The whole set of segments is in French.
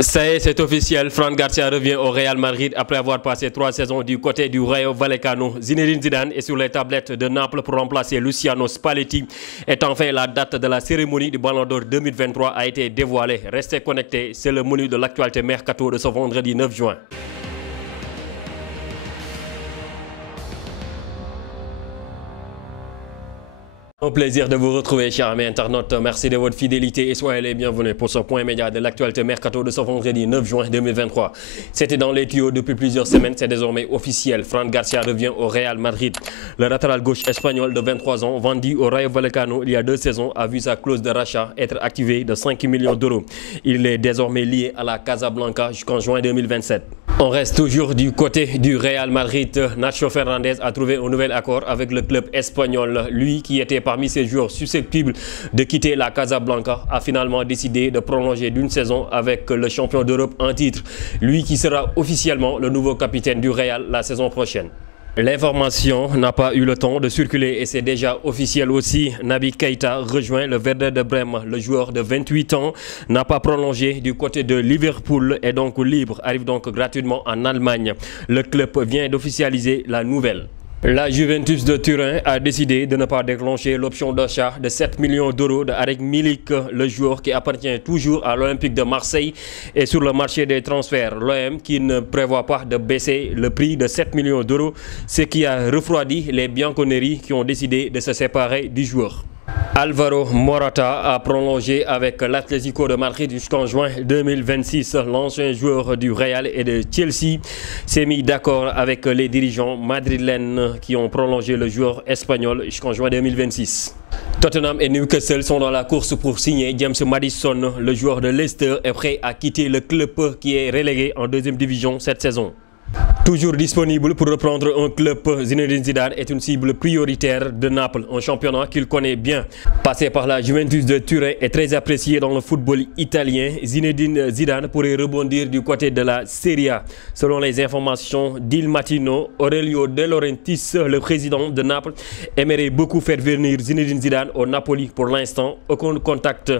Ça y est, c'est officiel. Fran Garcia revient au Real Madrid après avoir passé 3 saisons du côté du Rayo Vallecano. Zinedine Zidane est sur les tablettes de Naples pour remplacer Luciano Spalletti. Et enfin, la date de la cérémonie du Ballon d'Or 2023 a été dévoilée. Restez connectés, c'est le menu de l'actualité mercato de ce vendredi 9 juin. Un plaisir de vous retrouver, chers amis internautes. Merci de votre fidélité et soyez les bienvenus pour ce point média de l'actualité mercato de ce vendredi 9 juin 2023. C'était dans les tuyaux depuis plusieurs semaines, c'est désormais officiel. Fran Garcia revient au Real Madrid. Le latéral gauche espagnol de 23 ans, vendu au Rayo Vallecano il y a 2 saisons, a vu sa clause de rachat être activée de 5 millions d'euros. Il est désormais lié à la Casablanca jusqu'en juin 2027. On reste toujours du côté du Real Madrid. Nacho Fernandez a trouvé un nouvel accord avec le club espagnol. Lui, qui était parmi ces joueurs susceptibles de quitter la Casablanca, a finalement décidé de prolonger d'une saison avec le champion d'Europe en titre. Lui qui sera officiellement le nouveau capitaine du Real la saison prochaine. L'information n'a pas eu le temps de circuler et c'est déjà officiel aussi. Naby Keita rejoint le Werder de Brême. Le joueur de 28 ans n'a pas prolongé du côté de Liverpool et donc libre, arrive donc gratuitement en Allemagne. Le club vient d'officialiser la nouvelle. La Juventus de Turin a décidé de ne pas déclencher l'option d'achat de 7 millions d'euros d'Arek Milik, le joueur qui appartient toujours à l'Olympique de Marseille et sur le marché des transferts. L'OM qui ne prévoit pas de baisser le prix de 7 millions d'euros, ce qui a refroidi les Bianconeri qui ont décidé de se séparer du joueur. Alvaro Morata a prolongé avec l'Atlético de Madrid jusqu'en juin 2026. L'ancien joueur du Real et de Chelsea s'est mis d'accord avec les dirigeants madrilènes qui ont prolongé le joueur espagnol jusqu'en juin 2026. Tottenham et Newcastle sont dans la course pour signer James Maddison. Le joueur de Leicester est prêt à quitter le club qui est relégué en 2e division cette saison. Toujours disponible pour reprendre un club, Zinedine Zidane est une cible prioritaire de Naples, un championnat qu'il connaît bien. Passé par la Juventus de Turin et très apprécié dans le football italien, Zinedine Zidane pourrait rebondir du côté de la Serie A. Selon les informations d'Il Mattino, Aurelio De Laurentiis, le président de Naples, aimerait beaucoup faire venir Zinedine Zidane au Napoli pour l'instant. Aucun contact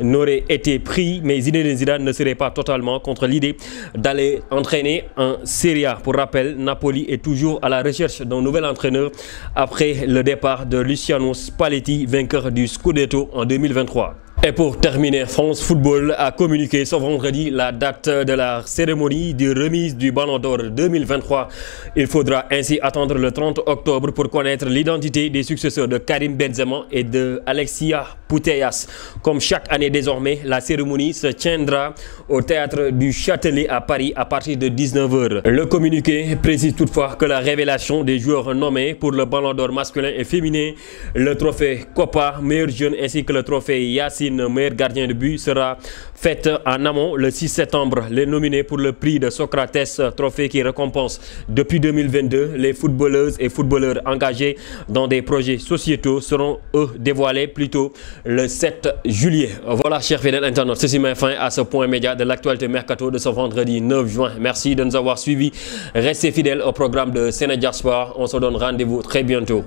n'aurait été pris, mais Zinedine Zidane ne serait pas totalement contre l'idée d'aller entraîner en Serie A. Pour rappel, Napoli est toujours à la recherche d'un nouvel entraîneur après le départ de Luciano Spalletti, vainqueur du Scudetto en 2023. Et pour terminer, France Football a communiqué ce vendredi la date de la cérémonie de remise du Ballon d'Or 2023. Il faudra ainsi attendre le 30 octobre pour connaître l'identité des successeurs de Karim Benzema et de Alexia Putellas. Comme chaque année désormais, la cérémonie se tiendra au théâtre du Châtelet à Paris à partir de 19 h. Le communiqué précise toutefois que la révélation des joueurs nommés pour le Ballon d'Or masculin et féminin, le trophée Copa meilleur jeune ainsi que le trophée Yacine meilleur gardien de but sera faite en amont le 6 septembre. Les nominés pour le prix de Socrates, trophée qui récompense depuis 2022 les footballeuses et footballeurs engagés dans des projets sociétaux seront eux dévoilés plutôt le 7 juillet. Voilà, chers fidèles internautes, ceci met fin à ce point média de l'actualité mercato de ce vendredi 9 juin. Merci de nous avoir suivis. Restez fidèles au programme de Sénégal Sport. On se donne rendez-vous très bientôt.